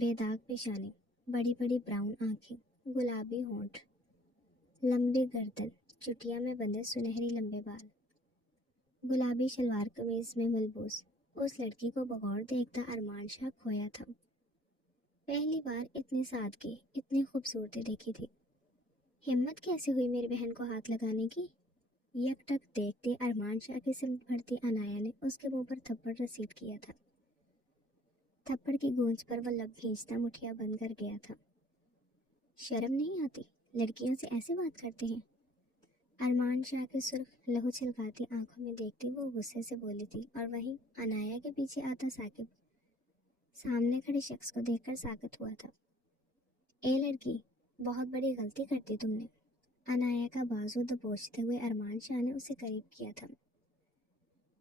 بے داغ پیشانی، بڑی بڑی براؤن آنکھیں، گلابی ہونٹ، لمبی گردن، چٹیا میں بندھے سنہری لمبے بال، گلابی شلوار قمیض میں ملبوس۔ اس لڑکی کو بغور دیکھتا ارمان شاہ کھویا تھا۔ پہلی بار اتنی سادگی، اتنی خوبصورتی دیکھی تھی۔ ہمت کیسے ہوئی میری بہن کو ہاتھ لگانے کی؟ یک ٹک دیکھتے ارمان شاہ کی سمت بڑھتی عنایا نے اس کے منہ پر تھپڑ رسید کیا تھا۔ تھپڑ کی گونج پر وہ لب کھینچتا مٹھیاں بند کر گیا تھا۔ شرم نہیں آتی؟ لڑکیوں سے ایسے بات کرتے ہیں؟ ارمان شاہ کے سرخ لہو چھلکاتی آنکھوں میں دیکھتی وہ غصے سے بولی تھی، اور وہیں عنایا کے پیچھے آتا ثاقب سامنے کھڑے شخص کو دیکھ کر ساکت ہوا تھا۔ اے لڑکی، بہت بڑی غلطی کرتی تم نے۔ عنایا کا بازو دبوچتے ہوئے ارمان شاہ نے اسے قریب کیا تھا۔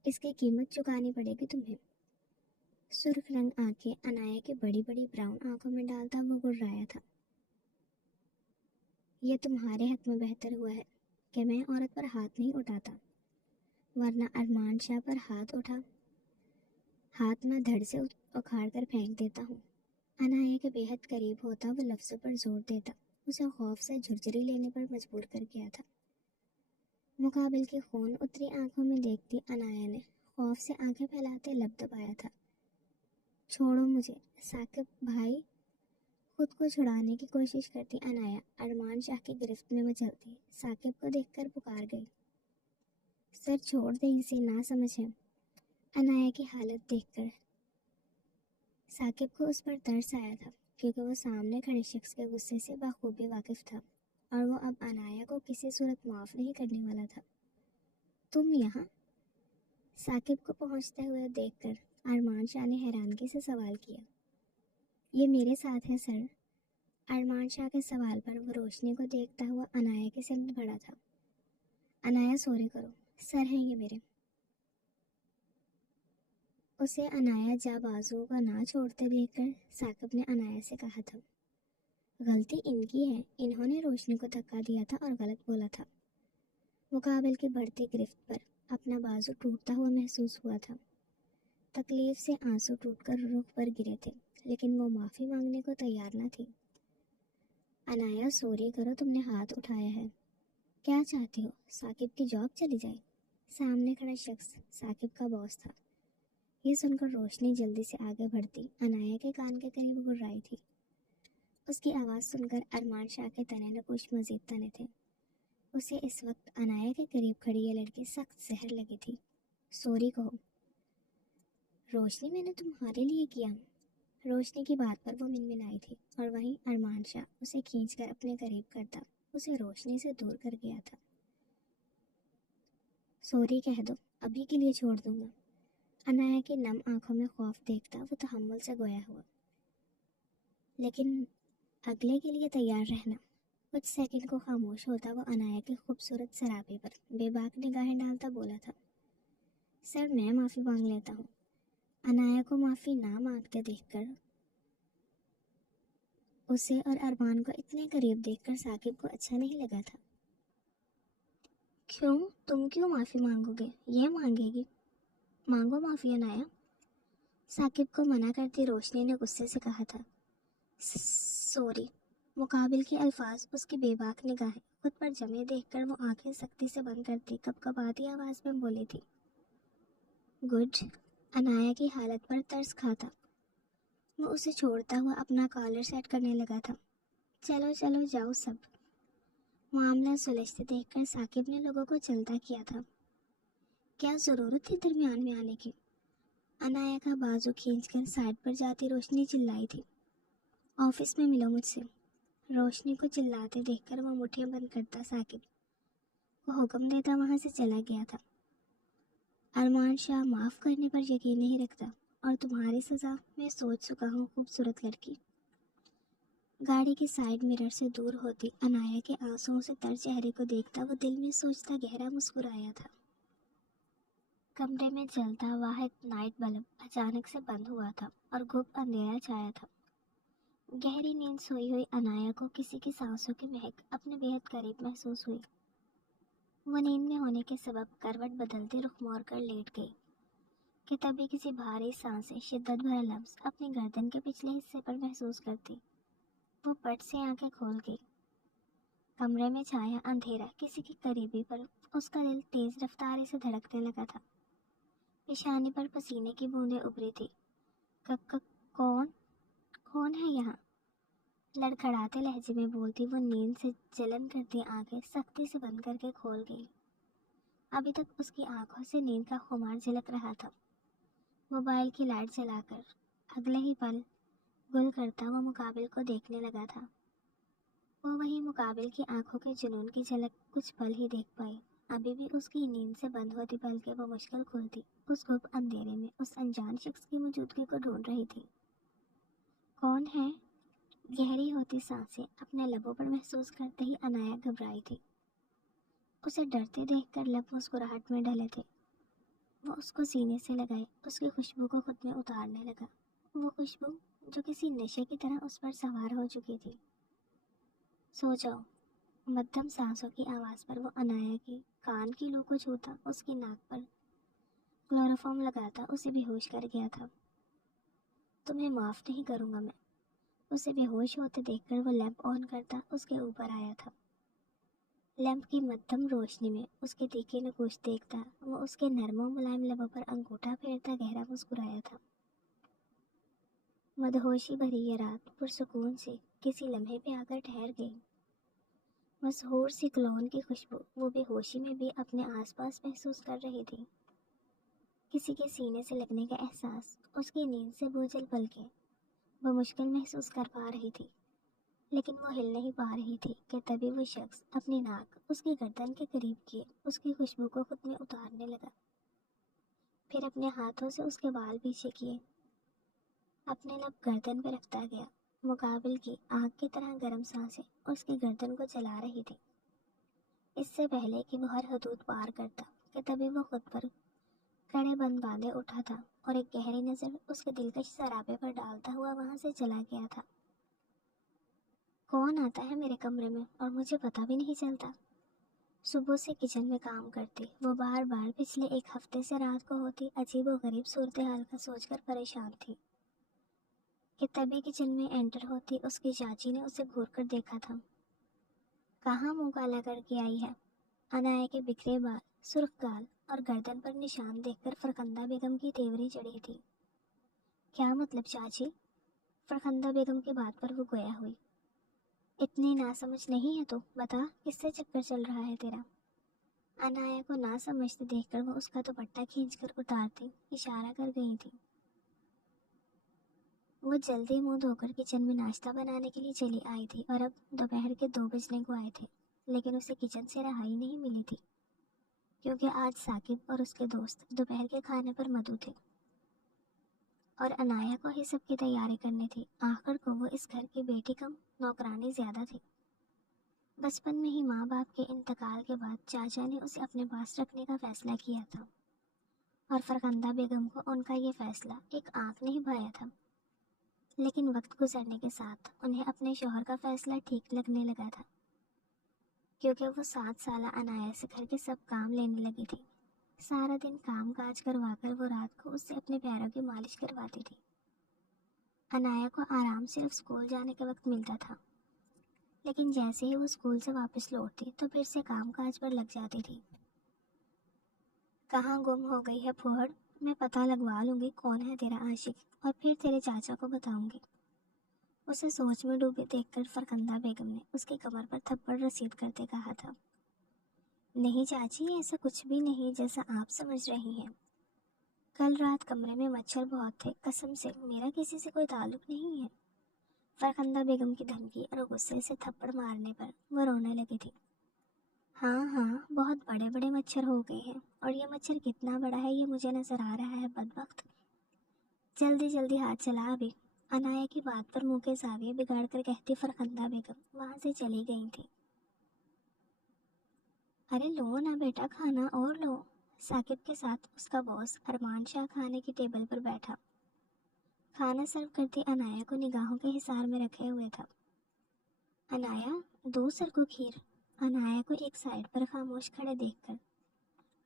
اس کی قیمت چکانی پڑے گی تمہیں۔ سرخ رنگ آنکھیں عنایا کی بڑی بڑی براؤن آنکھوں میں ڈالتا وہ گڑرایا تھا۔ یہ تمہارے حق میں بہتر ہوا ہے کہ میں عورت پر ہاتھ نہیں اٹھاتا، ورنہ ارمان شاہ پر ہاتھ میں دھڑ سے اکھاڑ کر پھینک دیتا ہوں۔ عنایا کے بے حد قریب ہوتا وہ لفظوں پر زور دیتا، اسے خوف سے جھرجھری لینے پر مجبور کر گیا تھا۔ مقابل کی خون اتری آنکھوں میں دیکھتی عنایا نے خوف سے آنکھیں پھیلاتے لب دبایا تھا۔ چھوڑو مجھے ثاقب بھائی، خود کو چھڑانے کی کوشش کرتی عنایا ارمان شاہ کی گرفت میں مچلتی ثاقب کو دیکھ کر پکار گئی، سر چھوڑ دیں، اسے نہ سمجھیں۔ عنایا کی حالت دیکھ کر ثاقب کو اس پر ترس آیا تھا، کیونکہ وہ سامنے کھڑے شخص کے غصے سے بخوبی واقف تھا، اور وہ اب عنایا کو کسی صورت معاف نہیں کرنے والا تھا۔ تم یہاں؟ ثاقب کو پہنچتے ہوئے دیکھ کر ارمان شاہ نے حیرانگی سے سوال کیا۔ یہ میرے ساتھ ہے سر۔ ارمان شاہ کے سوال پر وہ روشنی کو دیکھتا ہوا عنایا کی سمت بڑھا تھا۔ عنایا سوری کرو، سر ہیں یہ میرے۔ اسے عنایا جا بازو کو نہ چھوڑتے دیکھ کر ثاقب نے عنایا سے کہا تھا، غلطی ان کی ہے، انہوں نے روشنی کو دھکا دیا تھا اور غلط بولا تھا۔ مقابل کی بڑھتی گرفت پر اپنا بازو ٹوٹتا ہوا محسوس ہوا تھا۔ تکلیف سے آنسو ٹوٹ کر رخ پر گرے تھے، لیکن وہ معافی مانگنے کو تیار نہ تھی۔ عنایا سوری کرو، تم نے ہاتھ اٹھایا ہے۔ کیا چاہتی ہو، ثاقب کی جاب چلی جائے؟ سامنے کھڑا شخص ثاقب کا باس تھا۔ یہ سن کر روشنی جلدی سے آگے بڑھتی عنایا کے کان کے قریب گڑرائی تھی۔ اس کی آواز سن کر ارمان شاہ کے تنے نکوش مزید تنے تھے۔ اسے اس وقت عنایا کے قریب کھڑی یہ لڑکی سخت زہر لگی تھی۔ سوری کہو۔ روشنی، میں نے تمہارے لیے کیا۔ روشنی کی بات پر وہ منمنائی تھی، اور وہیں ارمان شاہ اسے کھینچ کر اپنے قریب کرتا اسے روشنی سے دور کر گیا تھا۔ سوری کہہ دو، ابھی کے لیے چھوڑ دوں گا۔ عنایا کی نم آنکھوں میں خوف دیکھتا وہ تحمل سے گویا ہوا، لیکن اگلے کے لیے تیار رہنا۔ کچھ سیکنڈ کو خاموش ہوتا وہ عنایا کے خوبصورت سراپے پر بے باک نگاہیں ڈالتا بولا تھا، سر میں معافی مانگ لیتا ہوں۔ عنایا کو معافی نہ مانگتے دیکھ کر اسے اور ارمان کو اتنے قریب دیکھ کر ثاقب کو اچھا نہیں لگا تھا۔ کیوں؟ تم کیوں معافی مانگو گے؟ یہ مانگے گی؟ مانگو معافی عنایا۔ ثاقب کو منع کرتی روشنی نے غصے سے کہا تھا۔ سوری۔ مقابل کے الفاظ اس کی بے باک نگاہیں خود پر جمے دیکھ کر وہ آنکھیں سختی سے بند کرتی کپکپاتی آواز میں بولی تھی، گڈ۔ عنایا کی حالت پر ترس کھاتا وہ اسے چھوڑتا ہوا اپنا کالر سیٹ کرنے لگا تھا۔ چلو چلو جاؤ سب۔ معاملہ سلجھتے دیکھ کر ثاقب نے لوگوں کو چلتا کیا تھا۔ کیا ضرورت تھی درمیان میں آنے کی؟ عنایا کا بازو کھینچ کر سائڈ پر جاتی روشنی چلائی تھی، آفس میں ملو مجھ سے۔ روشنی کو چلاتے دیکھ کر وہ مٹھیاں بند کرتا ثاقب وہ حکم دیتا وہاں سے چلا گیا تھا۔ ارمان شاہ معاف کرنے پر یقین نہیں رکھتا، اور تمہاری سزا میں سوچ چکا ہوں خوبصورت لڑکی۔ گاڑی کی سائیڈ مرر سے دور ہوتی عنایا کے آنسوؤں سے تر چہرے کو دیکھتا وہ دل میں سوچتا گہرا مسکرایا تھا۔ کمرے میں جلتا واحد نائٹ بلب اچانک سے بند ہوا تھا اور گھپ اندھیرا چھایا تھا۔ گہری نیند سوئی ہوئی عنایا کو کسی کی سانسوں کی مہک اپنے بے حد قریب محسوس ہوئی۔ وہ نیند میں ہونے کے سبب کروٹ بدلتی رخ موڑ کر لیٹ گئی۔ کہ تبھی کسی بھاری سانسیں شدت بھرا لمس اپنی گردن کے پچھلے حصے پر محسوس کرتی۔ وہ پٹ سے آنکھیں کھول گئی۔ کمرے میں چھایا اندھیرا کسی کی قریبی پر اس کا دل تیز رفتاری سے دھڑکنے لگا تھا۔ پیشانی پر پسینے کی بوندیں ابری تھی۔ کون کون ہے یہاں؟ لڑکھڑاتے لہجے میں بولتی وہ نیند سے جلن کرتی آنکھیں سختی سے بند کر کے کھول گئی۔ ابھی تک اس کی آنکھوں سے نیند کا خمار جھلک رہا تھا۔ موبائل کی لائٹ جلا کر اگلے ہی پل گل کرتا وہ مقابل کو دیکھنے لگا تھا۔ وہ وہی مقابل کی آنکھوں کے جنون کی جھلک کچھ پل ہی دیکھ پائی۔ ابھی بھی اس کی نیند سے بند ہوتی بلکہ وہ مشکل کھلتی اس گپ اندھیرے میں اس انجان شخص کی موجودگی کو ڈھونڈ رہی تھی۔ کون ہے؟ گہری ہوتی سانسیں اپنے لبوں پر محسوس کرتے ہی عنایا گھبرائی تھی۔ اسے ڈرتے دیکھ کر لب مسکراہٹ میں ڈلے تھے۔ وہ اس کو سینے سے لگائے اس کی خوشبو کو خود میں اتارنے لگا، وہ خوشبو جو کسی نشے کی طرح اس پر سوار ہو چکی تھی۔ سو جاؤ، مدھم سانسوں کی آواز پر وہ عنایا کی کان کی لو کو چھوتا اس کی ناک پر کلوروفارم لگاتا اسے بے ہوش کر گیا تھا۔ تمہیں معاف نہیں کروں گا میں۔ اسے بے ہوش ہوتے دیکھ کر وہ لیمپ آن کرتا اس کے اوپر آیا تھا۔ لیمپ کی مدھم روشنی میں اس کے تیکھے نقوش دیکھتا وہ اس کے نرم و ملائم لبوں پر انگوٹھا پھیرتا گہرا مسکرایا تھا۔ مدہوشی بھری یہ رات پرسکون سے کسی لمحے پہ آ کر ٹھہر گئی۔ مسحور سی کلون کی خوشبو وہ بے ہوشی میں بھی اپنے آس پاس محسوس کر رہی تھی۔ کسی کے سینے سے لگنے کا احساس اس کی نیند سے بوجھل پلکیں وہ مشکل محسوس کر پا رہی تھی، لیکن وہ ہل نہیں پا رہی تھی کہ تبھی وہ شخص اپنی ناک اس کی گردن کے قریب کیے اس کی خوشبو کو خود میں اتارنے لگا، پھر اپنے ہاتھوں سے اس کے بال پیچھے کیے، اپنے لب گردن پہ رکھتا گیا۔ مقابل کی آگ کی طرح گرم سانسیں اس کی گردن کو جلا رہی تھی۔ اس سے پہلے کہ وہ ہر حدود پار کرتا کہ تبھی وہ خود پر کڑے بند باندھے اٹھا تھا اور ایک گہری نظر اس کے دلکش سرابے پر ڈالتا ہوا وہاں سے چلا گیا تھا۔ کون آتا ہے میرے کمرے میں اور مجھے پتہ بھی نہیں چلتا؟ صبح سے کچن میں کام کرتی وہ بار بار پچھلے ایک ہفتے سے رات کو ہوتی عجیب و غریب صورتحال کا سوچ کر پریشان تھی کہ تبھی کچن میں انٹر ہوتی اس کی چاچی نے اسے گھور کر دیکھا تھا۔ کہاں منہ کالا کر کے آئی ہے؟ عنایا کے بکھرے بال، سرخ گال اور گردن پر نشان دیکھ کر فرخندہ بیگم کی تیوری چڑھی تھی۔ کیا مطلب چاچی؟ فرخندہ بیگم کی بات پر وہ گویا ہوئی۔ اتنی ناسمجھ نہیں ہے تو بتا کس سے چکر چل رہا ہے تیرا؟ عنایا کو نہ سمجھتے دیکھ کر وہ اس کا دوپٹہ کھینچ کر اتارتی اشارہ کر گئی تھی۔ وہ جلدی منہ دھو کر کچن میں ناشتہ بنانے کے لیے چلی آئی تھی اور اب دوپہر کے 2 بجنے کو آئے تھے، لیکن اسے کچن سے رہائی نہیں ملی تھی کیونکہ آج ثاقب اور اس کے دوست دوپہر کے کھانے پر مدعو تھے اور عنایا کو ہی سب کی تیاری کرنی تھی۔ آخر کو وہ اس گھر کی بیٹی کم نوکرانی زیادہ تھی۔ بچپن میں ہی ماں باپ کے انتقال کے بعد چاچا نے اسے اپنے پاس رکھنے کا فیصلہ کیا تھا اور فرخندہ بیگم کو ان کا یہ فیصلہ ایک آنکھ نہیں بھایا تھا، لیکن وقت گزرنے کے ساتھ انہیں اپنے شوہر کا فیصلہ ٹھیک لگنے لگا تھا کیونکہ وہ 7 سالہ عنایا سے گھر کے سب کام لینے لگی تھی۔ سارا دن کام کاج کروا کر وہ رات کو اس سے اپنے پیروں کی مالش کرواتی تھی۔ عنایا کو آرام صرف اسکول جانے کے وقت ملتا تھا، لیکن جیسے ہی وہ اسکول سے واپس لوٹتی تو پھر سے کام کاج پر لگ جاتی تھی۔ کہاں گم ہو گئی ہے پھوہڑ؟ میں پتہ لگوا لوں گی کون ہے تیرا عاشق اور پھر تیرے چاچا کو بتاؤں گی۔ اسے سوچ میں ڈوبے دیکھ کر فرخندہ بیگم نے اس کی کمر پر تھپڑ رسید کرتے کہا تھا، نہیں چاچی ایسا کچھ بھی نہیں جیسا آپ سمجھ رہی ہیں۔ کل رات کمرے میں مچھر بہت تھے، قسم سے میرا کسی سے کوئی تعلق نہیں ہے۔ فرخندہ بیگم کی دھمکی اور غصے سے تھپڑ مارنے پر وہ رونے لگی تھی۔ ہاں بہت بڑے بڑے مچھر ہو گئے ہیں اور یہ مچھر کتنا بڑا ہے یہ مجھے نظر آ رہا ہے بدبخت۔ جلدی جلدی ہاتھ چلا ابھی۔ عنایا کی بات پر منہ کے زاویے بگاڑ کر کہتی فرخندہ بیگم وہاں سے چلی گئی تھی۔ ارے لو نا بیٹا کھانا اور لو۔ ثاقب کے ساتھ اس کا باس ارمان شاہ کھانے کی ٹیبل پر بیٹھا کھانا سرو کرتی عنایا کو نگاہوں کے حصار میں رکھے ہوئے تھا۔ عنایا 2 سر کو کھیر۔ عنایا کو ایک سائڈ پر خاموش کھڑے دیکھ کر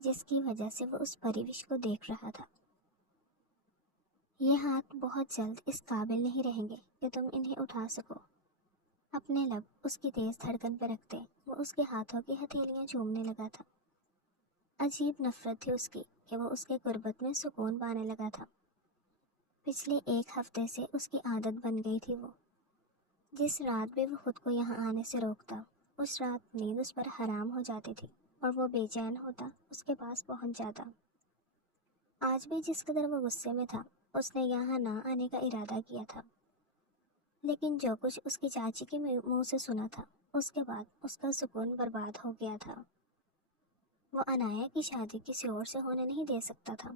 جس کی وجہ سے وہ اس پریوش کو دیکھ رہا تھا۔ یہ ہاتھ بہت جلد اس قابل نہیں رہیں گے کہ تم انہیں اٹھا سکو۔ اپنے لب اس کی تیز دھڑکن پہ رکھتے وہ اس کے ہاتھوں کی ہتھیلیاں چومنے لگا تھا۔ عجیب نفرت تھی اس کی کہ وہ اس کے قربت میں سکون پانے لگا تھا۔ پچھلے 1 ہفتے سے اس کی عادت بن گئی تھی وہ۔ جس رات بھی وہ خود کو یہاں آنے سے روکتا، اس رات نیند اس پر حرام ہو جاتی تھی اور وہ بے چین ہوتا اس کے پاس پہنچ جاتا۔ آج بھی جس قدر وہ غصے میں تھا، اس نے یہاں نہ آنے کا ارادہ کیا تھا، لیکن جو کچھ اس کی چاچی کے منہ سے سنا تھا، اس کے بعد اس کا سکون برباد ہو گیا تھا۔ وہ انایا کی شادی کسی اور سے ہونے نہیں دے سکتا تھا۔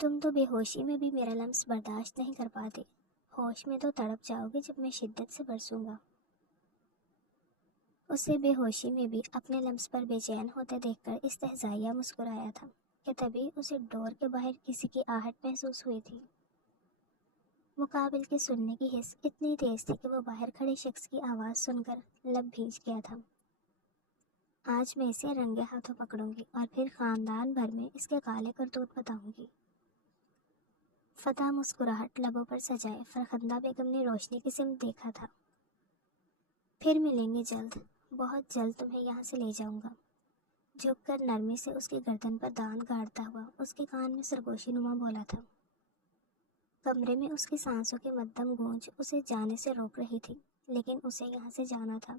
تم تو بے ہوشی میں بھی میرا لمس برداشت نہیں کر پاتے، ہوش میں تو تڑپ جاؤ گے جب میں شدت سے برسوں گا۔ اسے بے ہوشی میں بھی اپنے لمس پر بے چین ہوتے دیکھ کر استہزائیہ مسکرایا تھا کہ تبھی اسے ڈور کے باہر کسی کی آہٹ محسوس ہوئی تھی۔ مقابل کے سننے کی حس اتنی تیز تھی کہ وہ باہر کھڑے شخص کی آواز سن کر لب بھیج گیا تھا۔ آج میں اسے رنگے ہاتھوں پکڑوں گی اور پھر خاندان بھر میں اس کے کالے کرتوت بتاؤں گی۔ فتح مسکراہٹ لبوں پر سجائے فرخندہ بیگم نے روشنی کی سمت دیکھا تھا۔ پھر ملیں گے جلد، بہت جلد تمہیں یہاں سے لے جاؤں گا۔ جھک کر نرمی سے اس کی گردن پر دانت گاڑتا ہوا اس کے کان میں سرگوشی نما بولا تھا۔ کمرے میں اس کی سانسوں کی مدھم گونج اسے جانے سے روک رہی تھی، لیکن اسے یہاں سے جانا تھا۔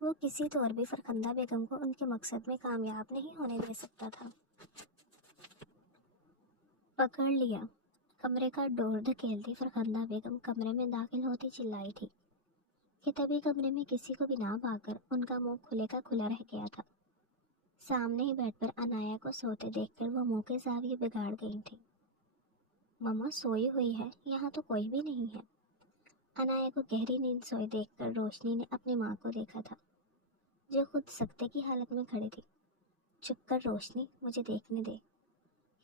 وہ کسی طور بھی فرخندہ بیگم کو ان کے مقصد میں کامیاب نہیں ہونے دے سکتا تھا۔ پکڑ لیا، کمرے کا ڈور دھکیلتی فرخندہ بیگم کمرے میں داخل ہوتی چلائی تھی کہ تبھی کمرے میں کسی کو بھی نہ پا کر ان کا منہ کھلے کا کھلا رہ گیا تھا۔ سامنے ہی بیٹھ پر انایا کو سوتے دیکھ کر وہ منہ کے زاویے بگاڑ گئی تھی۔ مما سوئی ہوئی ہے، یہاں تو کوئی بھی نہیں ہے۔ انایا کو گہری نیند سوئی دیکھ کر روشنی نے اپنی ماں کو دیکھا تھا، جو خود سکتے کی حالت میں کھڑی تھی۔ چپ کر روشنی، مجھے دیکھنے دے،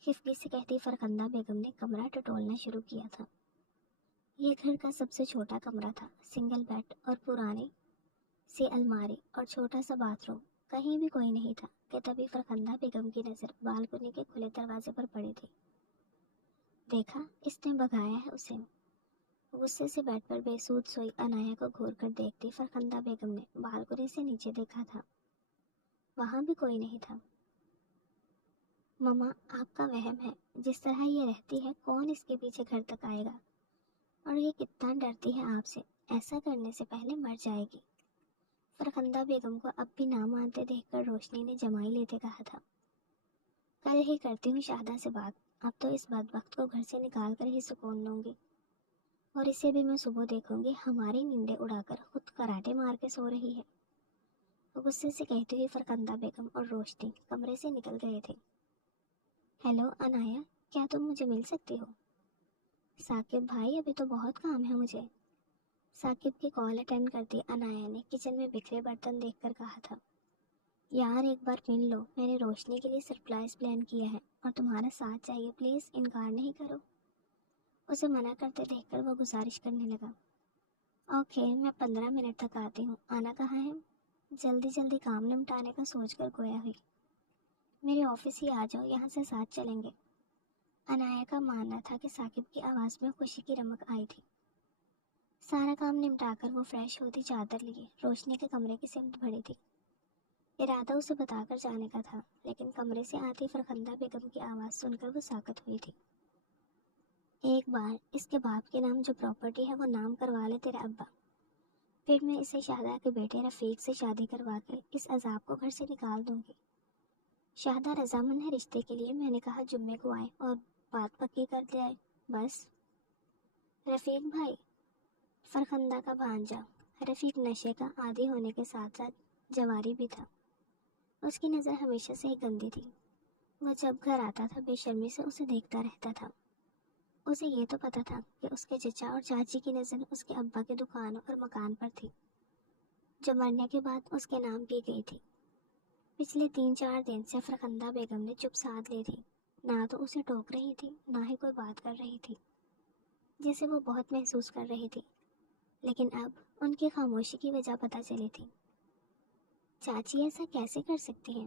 خفگی سے کہتی فرخندہ بیگم نے کمرہ ٹٹولنا شروع کیا تھا۔ یہ گھر کا سب سے چھوٹا کمرہ تھا، سنگل بیڈ اور پرانی سی الماری اور چھوٹا سا باتھ روم، کہیں بھی کوئی نہیں تھا کہ تبھی فرخندہ بیگم کی نظر بالکنی کے کھلے دروازے پر پڑی تھی۔ دیکھا، اس نے بھگایا ہے اسے۔ غصے سے بیٹھ پر بے سود سوئی انایا کو گھور کر دیکھتی فرخندہ بیگم نے بالکنی سے نیچے دیکھا تھا، وہاں بھی کوئی نہیں تھا۔ مما، آپ کا وہم ہے، جس طرح یہ رہتی ہے کون اس کے پیچھے گھر تک آئے گا، اور یہ کتنا ڈرتی ہے آپ سے، ایسا کرنے سے پہلے مر جائے گی۔ فرخندہ بیگم کو اب بھی نہ مانتے دیکھ کر روشنی نے جمائی لیتے کہا تھا، کل ہی کرتی ہوں شاہدہ سے بات، اب تو اس بدبخت کو گھر سے نکال کر ہی سکون لوں گی، اور اسے بھی میں صبح دیکھوں گی ہماری نیندیں اڑا کر خود کراٹے مار کے سو رہی ہے۔ غصے سے کہتی ہوئی فرخندہ بیگم اور روشنی کمرے سے نکل گئے تھے۔ ہیلو انایا، کیا تم مجھے مل سکتی ہو؟ ثاقب بھائی، ابھی تو بہت کام ہے مجھے۔ ثاقب کی کال اٹینڈ کرتی انایا نے کچن میں بکھرے برتن دیکھ کر کہا تھا، یار ایک بار مل لو، میں نے روشنی کے لیے سرپرائز پلان کیا ہے اور تمہارا ساتھ چاہیے، پلیز انکار نہیں کرو۔ اسے منع کرتے دیکھ کر وہ گزارش کرنے لگا، اوکے، میں 15 منٹ تک آتی ہوں، آنا کہاں ہے؟ جلدی جلدی کام نمٹانے کا سوچ کر گویا ہوئی، میرے آفس ہی آ جاؤ، یہاں سے ساتھ چلیں گے۔ انایا کا ماننا تھا کہ ثاقب کی آواز میں خوشی کی رمق آئی تھی۔ سارا کام نمٹا کر وہ فریش ہوتی چادر لیے روشنی کے کمرے کی سمت بڑھی تھی۔ ارادہ اسے بتا کر جانے کا تھا، لیکن کمرے سے آتی فرخندہ بیگم کی آواز سن کر وہ ساکت ہوئی تھی۔ ایک بار اس کے باپ کے نام جو پراپرٹی ہے وہ نام کروا لے تیرے ابا، پھر میں اسے شاہدہ کے بیٹے رفیق سے شادی کروا کے اس عذاب کو گھر سے نکال دوں گی۔ شاہدہ رضامند ہے رشتے کے لیے، میں نے کہا جمعے کو آئے اور بات پکی کر دے آئے، بس۔ رفیق بھائی، فرخندہ کا بھانجا رفیق نشے کا عادی ہونے کے ساتھ ساتھ جواری بھی تھا۔ اس کی نظر ہمیشہ سے ہی گندی تھی، وہ جب گھر آتا تھا بے شرمی سے اسے دیکھتا رہتا تھا۔ اسے یہ تو پتا تھا کہ اس کے چچا اور چاچی کی نظر اس کے ابا کے دکانوں اور مکان پر تھی، جو مرنے کے بعد اس کے نام کی گئی تھی۔ پچھلے 3-4 دن سے فرخندہ بیگم نے چپ سادھ لی تھی، نہ تو اسے ٹوک رہی تھی نہ ہی کوئی بات کر رہی تھی، جسے وہ بہت محسوس کر رہی تھی، لیکن اب ان کی خاموشی کی وجہ پتہ چلی تھی۔ چاچی ایسا کیسے کر سکتی ہیں؟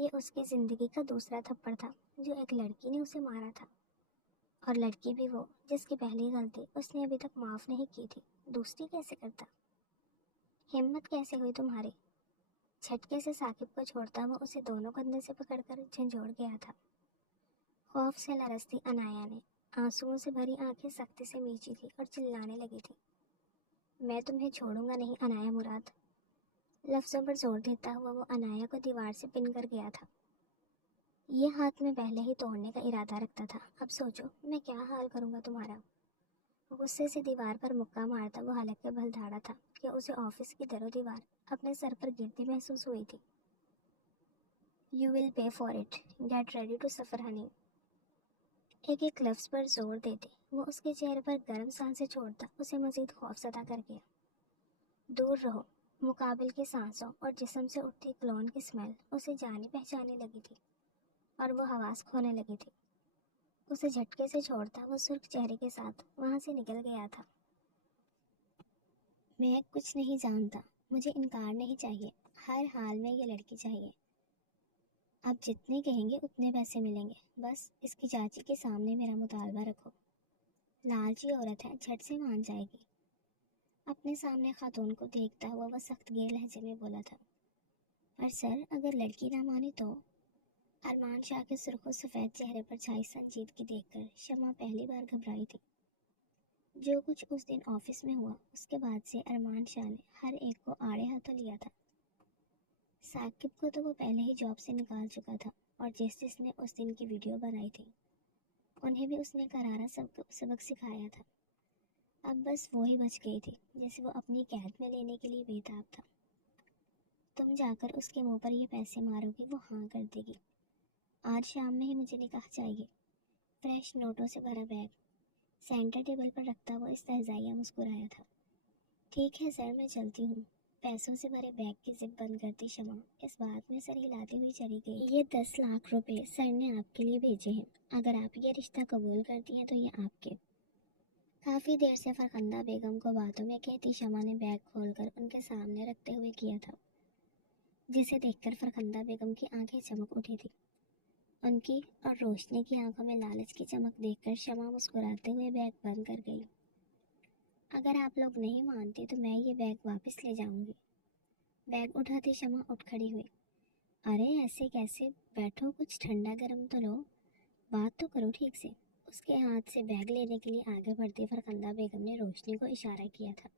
یہ اس کی زندگی کا دوسرا تھپڑ تھا جو ایک لڑکی نے اسے مارا تھا، اور لڑکی بھی وہ جس کی پہلی غلطی اس نے ابھی تک معاف نہیں کی تھی، دوسری کیسے کرتا؟ ہمت کیسے ہوئی تمہاری؟ جھٹکے سے ثاقب کو چھوڑتا وہ اسے دونوں کندھے سے پکڑ کر جھنجھوڑ گیا تھا۔ خوف سے لرزتی عنایا نے آنسوؤں سے بھری آنکھیں سختی سے میچی تھی اور چلانے لگی تھی، میں تمہیں چھوڑوں گا نہیں عنایا مراد۔ لفظوں پر زور دیتا ہوا وہ عنایا کو دیوار سے پن کر گیا تھا۔ یہ ہاتھ میں پہلے ہی توڑنے کا ارادہ رکھتا تھا، اب سوچو میں کیا حال کروں گا تمہارا۔ غصے سے دیوار پر مکہ مارتا وہ حلق کے بل دھاڑا تھا کہ اسے آفس کی در و دیوار اپنے سر پر گرتی محسوس ہوئی تھی۔ You will pay for it, get ready to suffer honey. ایک ایک لفظ پر زور دیتے وہ اس کے چہرے پر گرم سانسیں چھوڑتا اسے مزید خوف زدہ کر گیا۔ دور رہو۔ مقابل کی سانسوں اور جسم سے اٹھتی کلون کی سمیل اسے جانی پہچانے لگی تھی اور وہ حواس کھونے لگی تھی۔ اسے جھٹکے سے چھوڑتا وہ سرخ چہرے کے ساتھ وہاں سے نکل گیا تھا۔ میں کچھ نہیں جانتا، مجھے انکار نہیں چاہیے، ہر حال میں یہ لڑکی چاہیے۔ آپ جتنے کہیں گے اتنے پیسے ملیں گے، بس اس کی چاچی کے سامنے میرا مطالبہ رکھو۔ لالچی عورت ہے، جھٹ سے مان جائے گی۔ اپنے سامنے خاتون کو دیکھتا ہوا وہ سخت گیر لہجے میں بولا تھا، پر سر اگر لڑکی نہ مانی تو؟ ارمان شاہ کے سرخ و سفید چہرے پر چھائی سنجیدگی دیکھ کر شمع پہلی بار گھبرائی تھی۔ جو کچھ اس دن آفس میں ہوا اس کے بعد سے ارمان شاہ نے ہر ایک کو آڑے ہاتھوں لیا تھا۔ ثاقب کو تو وہ پہلے ہی جاب سے نکال چکا تھا، اور جس نے اس دن کی ویڈیو بنائی تھی انہیں بھی اس نے کرارا سبق سکھایا تھا۔ اب بس وہی بچ گئی تھی جسے وہ اپنی قید میں لینے کے لیے بےتاب تھا۔ تم جا کر اس کے منہ پر یہ پیسے مارو گی وہ ہاں کر دے گی۔ آج شام میں ہی مجھے نکاح چاہیے۔ فریش نوٹوں سے بھرا بیگ سینٹر ٹیبل پر رکھتا وہ استہزائیہ مسکرایا تھا۔ ٹھیک ہے سر، میں چلتی ہوں۔ پیسوں سے بھرے بیگ کی زپ بند کرتی شمع اس بات میں سر ہلاتی ہوئی چلی گئی، یہ 10 لاکھ روپے سر نے آپ کے لیے بھیجے ہیں، اگر آپ یہ رشتہ قبول کرتی ہیں تو یہ آپ کے۔ کافی دیر سے فرخندہ بیگم کو باتوں میں کہتی شمع نے بیگ کھول کر ان کے سامنے رکھتے ہوئے کیا تھا، جسے دیکھ کر فرخندہ بیگم کی آنکھیں چمک اٹھی تھی۔ ان کی اور روشنی کی آنکھوں میں لالچ کی چمک دیکھ کر شمع مسکراتے ہوئے بیگ بند کر گئی۔ اگر آپ لوگ نہیں مانتے تو میں یہ بیگ واپس لے جاؤں گی۔ بیگ اٹھاتی شمع اٹھ کھڑی ہوئی۔ ارے ایسے کیسے، بیٹھو، کچھ ٹھنڈا گرم تو لو، بات تو کرو ٹھیک سے۔ اس کے ہاتھ سے بیگ لینے کے لیے آگے بڑھتی فرخندہ بیگم نے روشنی کو اشارہ کیا تھا۔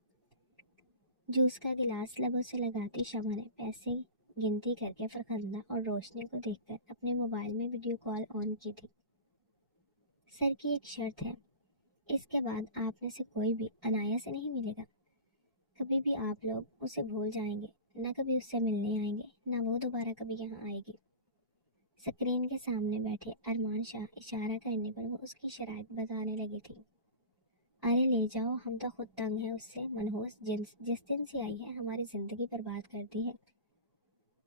جوس کا گلاس لبوں سے لگاتی شمع نے پیسے گنتی کر کے فرخندہ اور روشنی کو دیکھ کر اپنے موبائل میں ویڈیو کال آن کی تھی۔ سر کی ایک شرط ہے، اس کے بعد آپ میں سے کوئی بھی عنایا سے نہیں ملے گا۔ کبھی بھی آپ لوگ اسے بھول جائیں گے، نہ کبھی اس سے ملنے آئیں گے، نہ وہ دوبارہ کبھی یہاں آئے گی۔ سکرین کے سامنے بیٹھے ارمان شاہ اشارہ کرنے پر وہ اس کی شرائط بتانے لگی تھی۔ ارے لے جاؤ، ہم تو خود تنگ ہیں اس سے، منحوس جنس جس دن سے آئی ہے ہماری زندگی برباد کر دی ہے،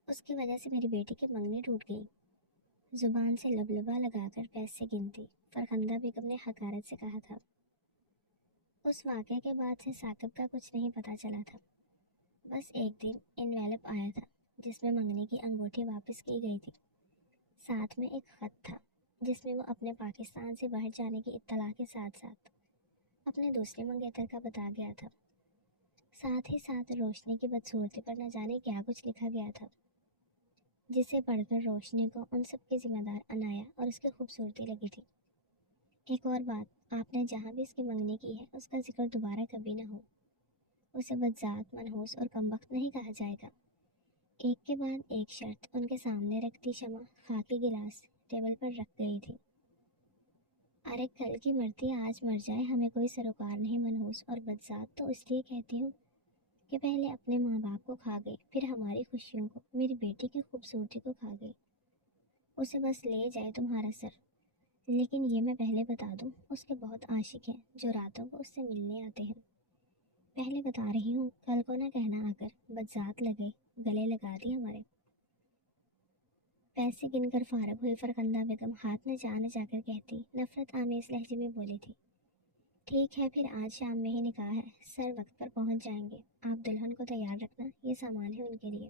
اس کی وجہ سے میری بیٹی کی منگنی ٹوٹ گئی۔ زبان سے لبلبا لگا کر پیسے گنتی فرخندہ بیگم نے حقارت سے کہا تھا۔ اس واقعے کے بعد سے ثاقب کا کچھ نہیں پتہ چلا تھا، بس ایک دن انویلپ آیا تھا جس میں منگنی کی انگوٹھی واپس کی گئی تھی، ساتھ میں ایک خط تھا جس میں وہ اپنے پاکستان سے باہر جانے کی اطلاع کے ساتھ ساتھ اپنے دوسرے منگیتر کا بتا گیا تھا، ساتھ ہی ساتھ روشنی کی بدصورتی پر نہ جانے کیا کچھ لکھا گیا تھا، جسے پڑھ کر روشنی کو ان سب کے ذمہ دار عنایا اور اس کی خوبصورتی لگی تھی۔ ایک اور بات، آپ نے جہاں بھی اس کی منگنی کی ہے اس کا ذکر دوبارہ کبھی نہ ہو، اسے بدذات، منحوس اور کمبخت نہیں کہا جائے گا۔ ایک کے بعد ایک شرط ان کے سامنے رکھتی شمع خاکی گلاس ٹیبل پر رکھ گئی تھی۔ ارے کل کی مرتی آج مر جائے، ہمیں کوئی سروکار نہیں، منحوس اور بدذات تو اس لیے کہتی ہوں کہ پہلے اپنے ماں باپ کو کھا گئی، پھر ہماری خوشیوں کو، میری بیٹی کی خوبصورتی کو کھا گئی۔ اسے بس لے جائے تمہارا سر، لیکن یہ میں پہلے بتا دوں اس کے بہت عاشق ہیں جو راتوں کو اس سے ملنے آتے ہیں۔ پہلے بتا رہی ہوں، کل کو نہ کہنا آ کر بدذات لگے، گلے لگا دی ہمارے۔ پیسے گن کر فارغ ہوئی فرخندہ بیگم ہاتھ نہ جا کر کہتی نفرت آمیز لہجے میں بولی تھی، ٹھیک ہے پھر آج شام میں ہی نکاح ہے، سر وقت پر پہنچ جائیں گے، آپ دلہن کو تیار رکھنا، یہ سامان ہے ان کے لیے۔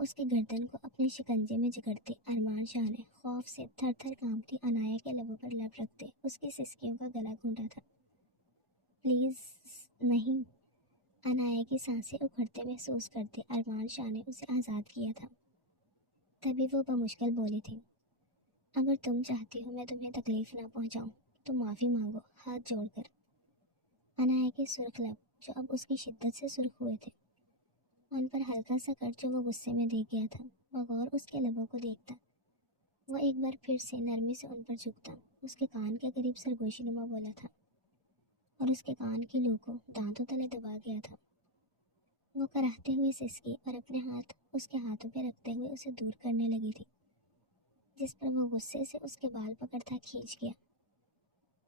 اس کی گردن کو اپنے شکنجے میں جکڑتے ارمان شاہ نے خوف سے تھر تھر کانپتی عنایا کے لبوں پر لب رکھتے اس کی سسکیوں کا گلا گھونٹا تھا۔ پلیز نہیں۔ عنایا کی سانسیں اکھڑتے محسوس کرتے ارمان شاہ نے اسے آزاد کیا تھا۔ تبھی وہ بمشکل بولی تھی، اگر تم چاہتی ہو میں تمہیں تکلیف نہ پہنچاؤں تو معافی مانگو ہاتھ جوڑ کر۔ عنایا کے سرخ لب جو اب اس کی شدت سے سرخ ہوئے تھے، ان پر ہلکا سا کٹ جو وہ غصے میں دے گیا تھا، بغور اس کے لبوں کو دیکھتا وہ ایک بار پھر سے نرمی سے ان پر جھکتا، اس کے کان کے قریب سرگوشی نما بولا تھا اور اس کے کان کی لو کو دانتوں تلے دبا گیا تھا۔ وہ کراہتے ہوئے سسکی اور اپنے ہاتھ اس کے ہاتھوں پہ رکھتے ہوئے اسے دور کرنے لگی تھی، جس پر وہ غصے سے اس کے بال پکڑتا کھینچ گیا۔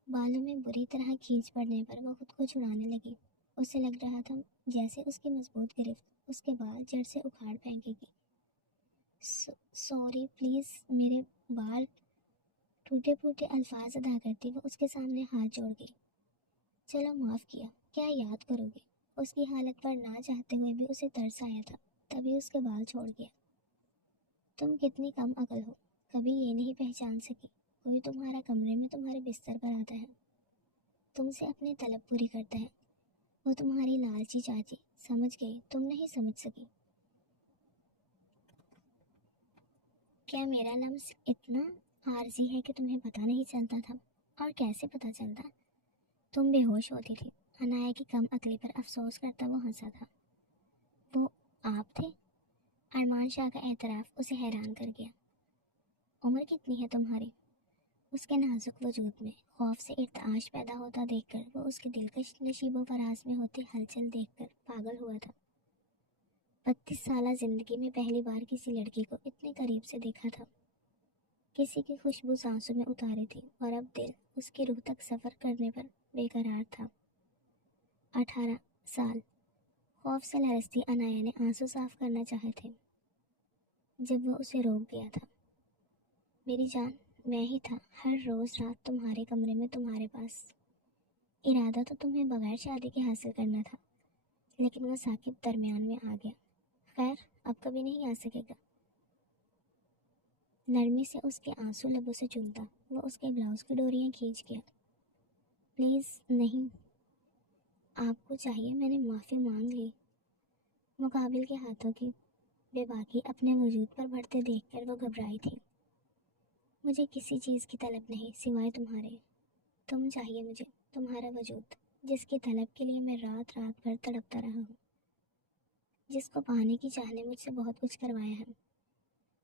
بالوں میں بری طرح کھینچ پڑنے پر وہ خود کو چھڑانے لگی۔ اسے لگ رہا تھا جیسے اس کی مضبوط گرفت اس کے بال جڑ سے اکھاڑ پھینکے گی۔ سوری پلیز میرے بال، ٹوٹے پھوٹے الفاظ ادا کرتی وہ اس کے سامنے ہاتھ جوڑ گئی۔ چلو معاف کیا، کیا یاد کرو گے؟ اس کی حالت پر نہ چاہتے ہوئے بھی اسے ترس آیا تھا، تبھی اس کے بال چھوڑ گیا۔ تم کتنی کم عقل ہو، کبھی یہ نہیں پہچان سکی کوئی تمہارا کمرے میں تمہارے بستر پر آتا ہے، تم سے اپنی طلب پوری کرتا ہے، وہ تمہاری لالچی چاچی سمجھ گئی، تم نہیں سمجھ سکی۔ کیا میرا لمس اتنا عارضی ہے کہ تمہیں پتہ نہیں چلتا تھا؟ اور کیسے پتہ چلتا؟ تم بے ہوش ہوتی تھی۔ عنایا کی کم عقلی پر افسوس کرتا وہ ہنسا تھا۔ وہ آپ تھے؟ ارمان شاہ کا اعتراف اسے حیران کر گیا۔ عمر کتنی ہے تمہاری؟ اس کے نازک وجود میں خوف سے ارتعاش پیدا ہوتا دیکھ کر وہ اس کے دلکش نشیب و فراز میں ہوتی ہلچل دیکھ کر پاگل ہوا تھا۔ 32 سالہ زندگی میں پہلی بار کسی لڑکی کو اتنے قریب سے دیکھا تھا، کسی کی خوشبو سانسوں میں اتاری تھی اور اب دل اس کی روح تک سفر کرنے پر بے قرار تھا۔ 18 سال۔ خوف سے لرزتی عنایا نے آنسو صاف کرنا چاہے تھے جب وہ اسے روک گیا تھا۔ میری جان، میں ہی تھا ہر روز رات تمہارے کمرے میں تمہارے پاس۔ ارادہ تو تمہیں بغیر شادی کے حاصل کرنا تھا، لیکن وہ ثاقب درمیان میں آ گیا۔ خیر اب کبھی نہیں آ سکے گا۔ نرمی سے اس کے آنسو لبوں سے چومتا وہ اس کے بلاؤز کی ڈوریاں کھینچ گیا۔ پلیز نہیں، آپ کو چاہیے میں نے معافی مانگ لی۔ مقابل کے ہاتھوں کی بے باکی اپنے وجود پر بڑھتے دیکھ کر وہ گھبرائی تھی۔ مجھے کسی چیز کی طلب نہیں سوائے تمہارے۔ تم چاہیے مجھے، تمہارا وجود جس کی طلب کے لیے میں رات رات بھر تڑپتا رہا ہوں، جس کو پانے کی چاہ نے مجھ سے بہت کچھ کروایا ہے۔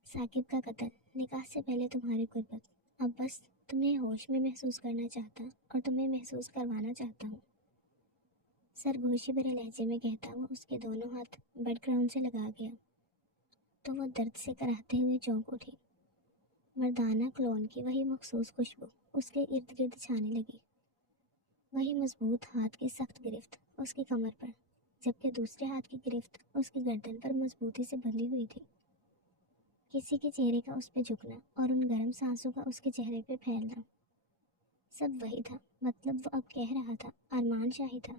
ثاقب کا قتل، نکاح سے پہلے تمہاری قربت، اب بس تمہیں ہوش میں محسوس کرنا چاہتا اور تمہیں محسوس کروانا چاہتا ہوں۔ سرگوشی بھرے لہجے میں کہتا وہ اس کے دونوں ہاتھ بیڈ گراؤنڈ سے لگا گیا تو وہ درد سے کراہتے ہوئے چونک اٹھی۔ مردانہ کلون کی وہی مخصوص خوشبو اس کے ارد گرد چھانے لگی، وہی مضبوط ہاتھ کی سخت گرفت اس کی کمر پر، جبکہ دوسرے ہاتھ کی گرفت اس کی گردن پر مضبوطی سے بندھی ہوئی تھی۔ کسی کے چہرے کا اس پہ جھکنا اور ان گرم سانسوں کا اس کے چہرے پہ پھیلنا، سب وہی تھا۔ مطلب وہ اب کہہ رہا تھا ارمان شاہی تھا۔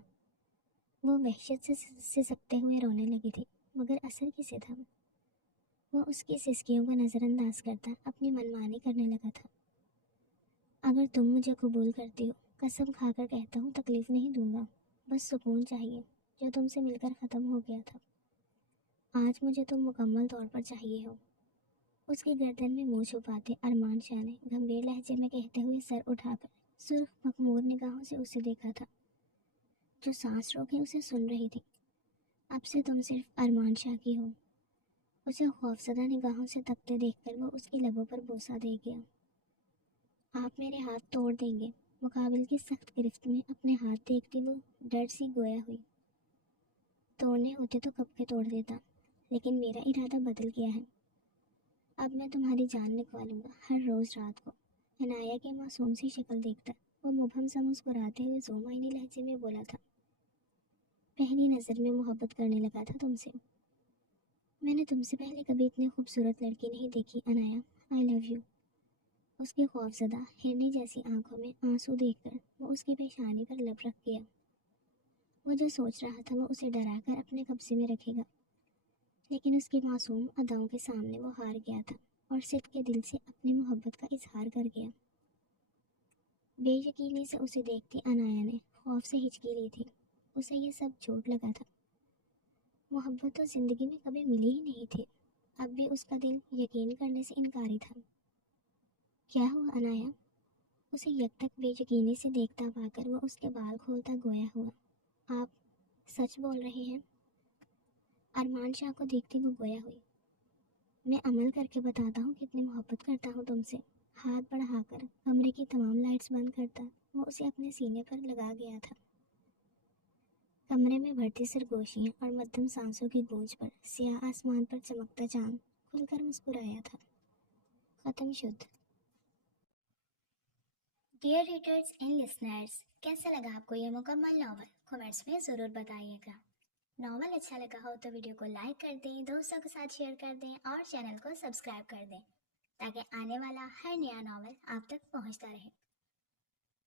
وہ وحشت سے سسکتے ہوئے رونے لگی تھی، مگر اثر کسے تھا؟ وہ اس کی سسکیوں کو نظر انداز کرتا اپنی منمانی کرنے لگا تھا۔ اگر تم مجھے قبول کرتی ہو، قسم کھا کر کہتا ہوں تکلیف نہیں دوں گا، بس سکون چاہیے جو تم سے مل کر ختم ہو گیا تھا۔ آج مجھے تم مکمل طور پر چاہیے ہو۔ اس کی گردن میں منہ چھپاتے ارمان شاہ نے گمبھیر لہجے میں کہتے ہوئے سر اٹھا کر سرخ مخمور نگاہوں سے اسے دیکھا تھا، جو سانس روکے اسے سن رہی تھی۔ اب سے تم صرف ارمان شاہ کی ہو۔ اسے خوفزدہ نگاہوں سے تکتے دیکھ کر وہ اس کی لبوں پر بوسہ دے گیا۔ آپ میرے ہاتھ توڑ دیں گے؟ مقابل کی سخت گرفت میں اپنے ہاتھ دیکھتی وہ ڈر سی گویا ہوئی۔ توڑنے ہوتے تو کب کے توڑ دیتا، لیکن میرا ارادہ بدل گیا ہے۔ اب میں تمہاری جان نکالوں گا ہر روز رات کو۔ عنایا کی معصوم سی شکل دیکھ کر وہ مبہم سا مسکراتے ہوئے زومعنی لہجے میں بولا تھا، پہلی نظر میں محبت کرنے لگا تھا تم سے۔ میں نے تم سے پہلے کبھی اتنی خوبصورت لڑکی نہیں دیکھی عنایا، آئی لو یو۔ اس کی خوفزدہ ہرنی جیسی آنکھوں میں آنسو دیکھ کر وہ اس کی پیشانی پر لب رکھ گیا۔ وہ جو سوچ رہا تھا وہ اسے ڈرا کر اپنے قبضے میں رکھے گا، لیکن اس کی معصوم اداؤں کے سامنے وہ ہار گیا تھا اور صدق کے دل سے اپنی محبت کا اظہار کر گیا۔ بے یقینی سے اسے دیکھتی عنایا نے خوف سے ہچکی لی تھی۔ اسے یہ سب جھوٹ لگا تھا۔ محبت تو زندگی میں کبھی ملی ہی نہیں تھی۔ اب بھی اس کا دل یقین کرنے سے انکاری تھا۔ کیا ہوا عنایا؟ اسے یک تک بے یقینی سے دیکھتا پا کر وہ اس کے بال کھولتا گویا ہوا، آپ سچ بول رہے ہیں؟ ارمان شاہ کو دیکھتی وہ گویا ہوئی، میں عمل کر کے بتاتا ہوں کتنی محبت کرتا ہوں تم سے۔ ہاتھ بڑھا کر کمرے کی تمام لائٹس بند کرتا وہ اسے اپنے سینے پر لگا گیا تھا۔ کمرے میں بڑھتی سرگوشیاں اور مدھم سانسوں کی گونج پر سیاہ آسمان پر چمکتا چاند کھل کر مسکرایا تھا۔ ختم شد۔ ڈیئر ریڈرز اینڈ لسنرز، کیسا لگا آپ کو یہ مکمل ناول؟ کمنٹس میں ضرور بتائیے گا۔ ناول اچھا لگا ہو تو ویڈیو کو لائک کر دیں، دوستوں کے ساتھ شیئر کر دیں اور چینل کو سبسکرائب کر دیں تاکہ آنے والا ہر نیا ناول آپ تک پہنچتا رہے۔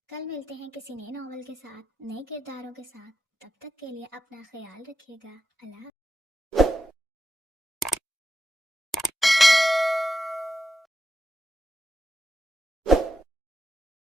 کل ملتے ہیں کسی نئے ناول کے ساتھ، نئے کرداروں کے ساتھ۔ تب تک کے لیے اپنا خیال رکھیے گا۔ اللہ حافظ۔